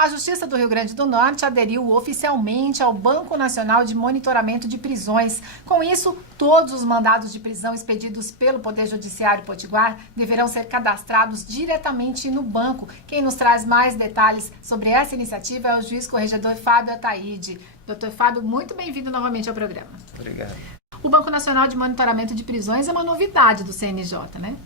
A Justiça do Rio Grande do Norte aderiu oficialmente ao Banco Nacional de Monitoramento de Prisões. Com isso, todos os mandados de prisão expedidos pelo Poder Judiciário Potiguar deverão ser cadastrados diretamente no banco. Quem nos traz mais detalhes sobre essa iniciativa é o juiz corregedor Fábio Ataíde. Doutor Fábio, muito bem-vindo novamente ao programa. Obrigado. O Banco Nacional de Monitoramento de Prisões é uma novidade do CNJ, né?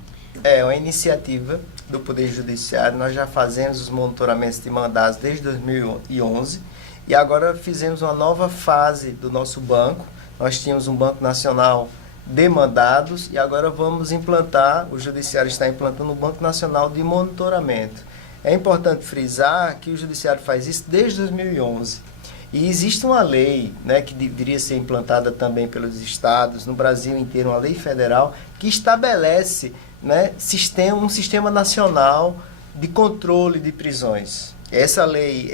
É uma iniciativa do Poder Judiciário. Nós já fazemos os monitoramentos de mandados desde 2011 e agora fizemos uma nova fase do nosso banco. Nós tínhamos um Banco Nacional de Mandados e agora vamos implantar, o Judiciário está implantando o Banco Nacional de Monitoramento. É importante frisar que o Judiciário faz isso desde 2011. E existe uma lei, né, que deveria ser implantada também pelos estados, no Brasil inteiro, uma lei federal, que estabelece, né, um sistema nacional de controle de prisões. Essa lei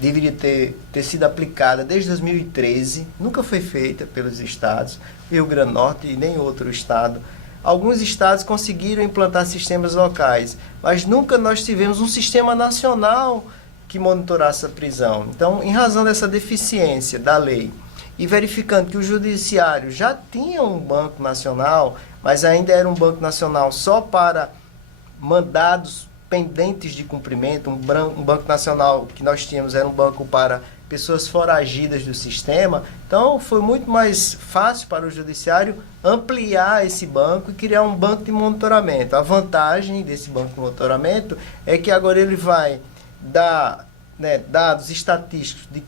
deveria ter sido aplicada desde 2013, nunca foi feita pelos estados, Rio Grande do Norte e nem outro estado. Alguns estados conseguiram implantar sistemas locais, mas nunca nós tivemos um sistema nacional que monitorasse a prisão. Então, em razão dessa deficiência da lei, e verificando que o Judiciário já tinha um banco nacional, mas ainda era um banco nacional só para mandados pendentes de cumprimento, um banco nacional que nós tínhamos era um banco para pessoas foragidas do sistema, então foi muito mais fácil para o Judiciário ampliar esse banco e criar um banco de monitoramento. A vantagem desse banco de monitoramento é que agora ele vai dar, né, dados estatísticos de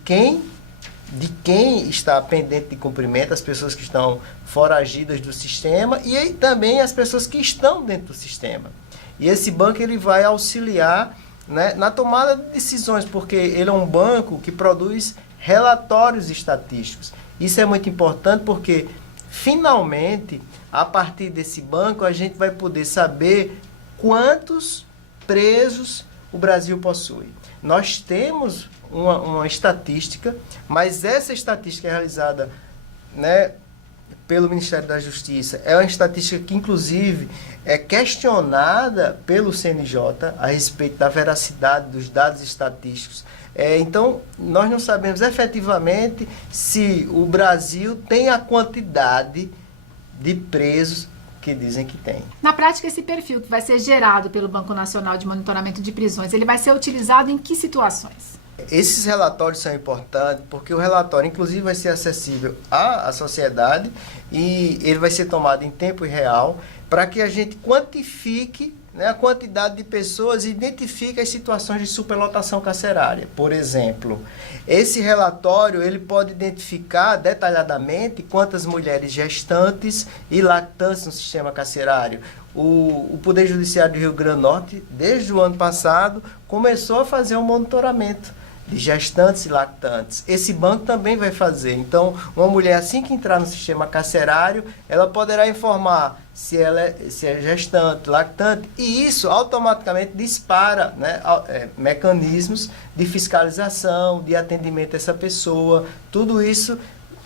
quem está pendente de cumprimento, as pessoas que estão foragidas do sistema e aí também as pessoas que estão dentro do sistema. E esse banco ele vai auxiliar, né, na tomada de decisões, porque ele é um banco que produz relatórios estatísticos. Isso é muito importante porque, finalmente, a partir desse banco, a gente vai poder saber quantos presos o Brasil possui. Nós temos uma estatística, mas essa estatística é realizada, né, pelo Ministério da Justiça. É uma estatística que, inclusive, é questionada pelo CNJ a respeito da veracidade dos dados estatísticos. Então, nós não sabemos efetivamente se o Brasil tem a quantidade de presos que dizem que tem. Na prática, esse perfil que vai ser gerado pelo Banco Nacional de Monitoramento de Prisões, ele vai ser utilizado em que situações? Esses relatórios são importantes porque o relatório, inclusive, vai ser acessível à sociedade e ele vai ser tomado em tempo real para que a gente quantifique, né, a quantidade de pessoas e identifique as situações de superlotação carcerária. Por exemplo, esse relatório ele pode identificar detalhadamente quantas mulheres gestantes e lactantes no sistema carcerário. O Poder Judiciário do Rio Grande do Norte, desde o ano passado, começou a fazer um monitoramento de gestantes e lactantes. Esse banco também vai fazer. Então, uma mulher, assim que entrar no sistema carcerário, ela poderá informar se é gestante, lactante, e isso automaticamente dispara, né, mecanismos de fiscalização, de atendimento a essa pessoa, tudo isso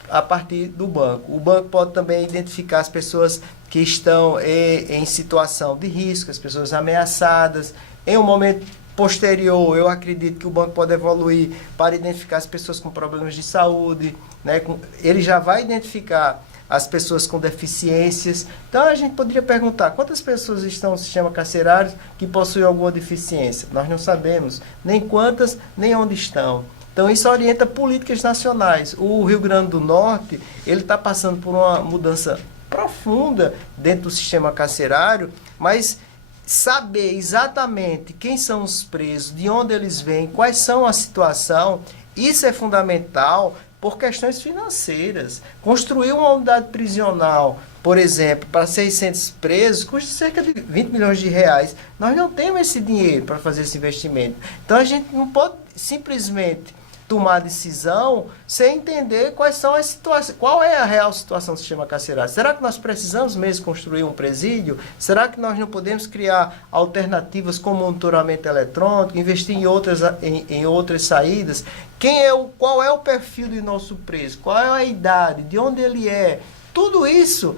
a partir do banco. O banco pode também identificar as pessoas que estão em situação de risco, as pessoas ameaçadas. Em um momento posterior, eu acredito que o banco pode evoluir para identificar as pessoas com problemas de saúde, né? Ele já vai identificar as pessoas com deficiências. Então, a gente poderia perguntar quantas pessoas estão no sistema carcerário que possuem alguma deficiência. Nós não sabemos nem quantas, nem onde estão. Então, isso orienta políticas nacionais. O Rio Grande do Norte, ele está passando por uma mudança profunda dentro do sistema carcerário, mas saber exatamente quem são os presos, de onde eles vêm, quais são a situação, isso é fundamental por questões financeiras. Construir uma unidade prisional, por exemplo, para 600 presos, custa cerca de 20 milhões de reais. Nós não temos esse dinheiro para fazer esse investimento. Então, a gente não pode simplesmente tomar decisão sem entender quais são as situações, qual é a real situação do sistema carcerário. Será que nós precisamos mesmo construir um presídio? Será que nós não podemos criar alternativas como monitoramento eletrônico, investir em outras saídas? Qual é o perfil do nosso preso? Qual é a idade? De onde ele é? Tudo isso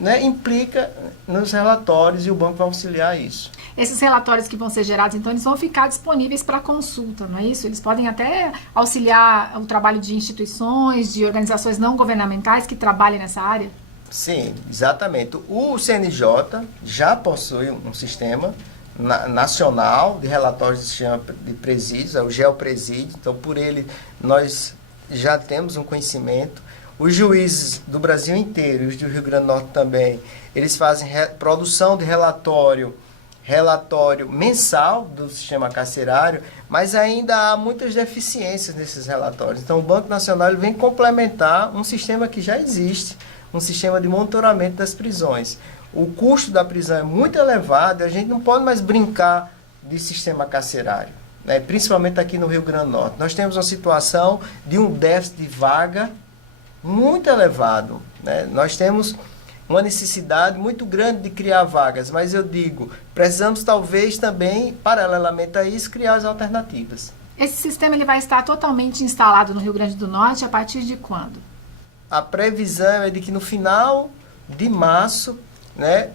né, implica nos relatórios e o banco vai auxiliar isso. Esses relatórios que vão ser gerados, então, eles vão ficar disponíveis para consulta, não é isso? Eles podem até auxiliar o trabalho de instituições, de organizações não governamentais que trabalhem nessa área? Sim, exatamente. O CNJ já possui um sistema nacional de relatórios de presídios, é o Geopresídio, então por ele nós já temos um conhecimento. Os juízes do Brasil inteiro, os do Rio Grande do Norte também, eles fazem produção de relatório mensal do sistema carcerário, mas ainda há muitas deficiências nesses relatórios. Então o Banco Nacional ele vem complementar um sistema que já existe, um sistema de monitoramento das prisões. O custo da prisão é muito elevado e a gente não pode mais brincar de sistema carcerário, né? Principalmente aqui no Rio Grande do Norte. Nós temos uma situação de um déficit de vaga muito elevado, né? Nós temos uma necessidade muito grande de criar vagas, mas eu digo, precisamos talvez também, paralelamente a isso, criar as alternativas. Esse sistema ele vai estar totalmente instalado no Rio Grande do Norte a partir de quando? A previsão é de que no final de março, né,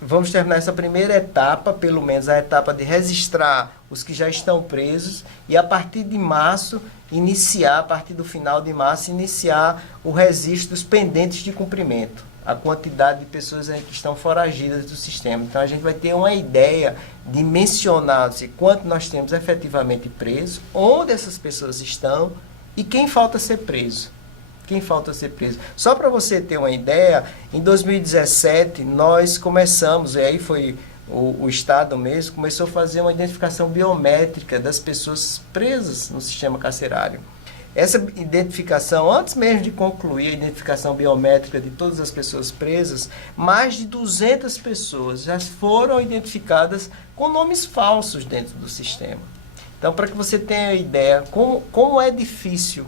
vamos terminar essa primeira etapa, pelo menos a etapa de registrar os que já estão presos, e a partir de março, a partir do final de março, iniciar o registro dos pendentes de cumprimento, a quantidade de pessoas aí que estão foragidas do sistema. Então a gente vai ter uma ideia dimensionada de quanto nós temos efetivamente presos, onde essas pessoas estão e quem falta ser preso. Só para você ter uma ideia, em 2017 nós começamos, e aí foi o Estado mesmo, começou a fazer uma identificação biométrica das pessoas presas no sistema carcerário. Essa identificação, antes mesmo de concluir a identificação biométrica de todas as pessoas presas, mais de 200 pessoas já foram identificadas com nomes falsos dentro do sistema. Então, para que você tenha ideia como é difícil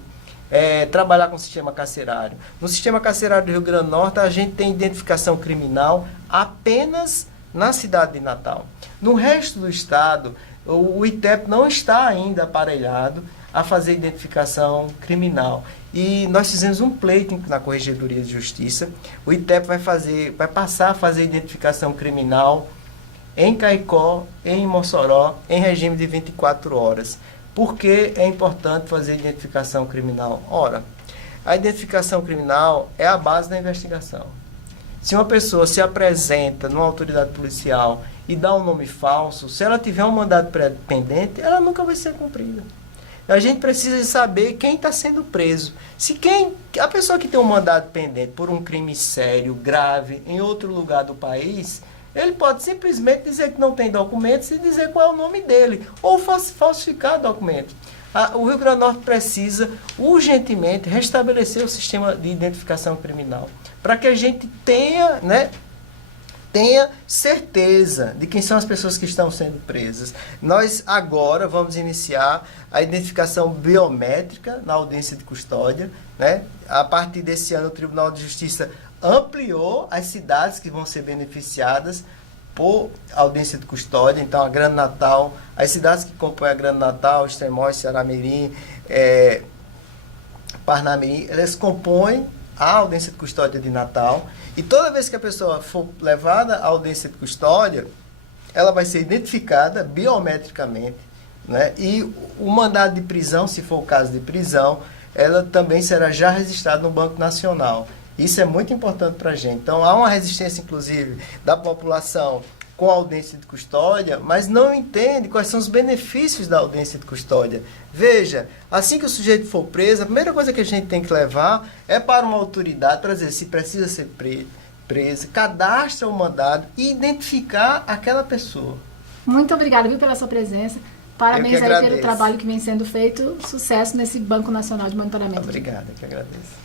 trabalhar com o sistema carcerário. No sistema carcerário do Rio Grande do Norte, a gente tem identificação criminal apenas na cidade de Natal. No resto do estado, o ITEP não está ainda aparelhado a fazer identificação criminal. E nós fizemos um pleito na Corregedoria de Justiça. O ITEP vai passar a fazer identificação criminal em Caicó, em Mossoró, em regime de 24 horas. Por que é importante fazer identificação criminal? Ora, a identificação criminal é a base da investigação. Se uma pessoa se apresenta numa autoridade policial e dá um nome falso, se ela tiver um mandado pendente, ela nunca vai ser cumprida. A gente precisa saber quem está sendo preso. A pessoa que tem um mandado pendente por um crime sério, grave, em outro lugar do país, ele pode simplesmente dizer que não tem documentos e dizer qual é o nome dele, ou falsificar documentos. O Rio Grande do Norte precisa urgentemente restabelecer o sistema de identificação criminal, para que a gente tenha certeza de quem são as pessoas que estão sendo presas. Nós agora vamos iniciar a identificação biométrica na audiência de custódia, né? A partir desse ano, o Tribunal de Justiça ampliou as cidades que vão ser beneficiadas por audiência de custódia. Então, a Grande Natal, as cidades que compõem a Grande Natal, Extremóis, Ceará-Mirim, Parnamirim, elas compõem a audiência de custódia de Natal. E toda vez que a pessoa for levada à audiência de custódia, ela vai ser identificada biometricamente, né? E o mandado de prisão, se for o caso de prisão, ela também será já registrada no Banco Nacional. Isso é muito importante para a gente. Então, há uma resistência, inclusive, da população com a audiência de custódia, mas não entende quais são os benefícios da audiência de custódia. Veja, assim que o sujeito for preso, a primeira coisa que a gente tem que levar é para uma autoridade para dizer se precisa ser preso, cadastra o mandado e identificar aquela pessoa. Muito obrigada, pela sua presença. Parabéns aí pelo trabalho que vem sendo feito. Sucesso nesse Banco Nacional de Monitoramento. Obrigado, eu que agradeço.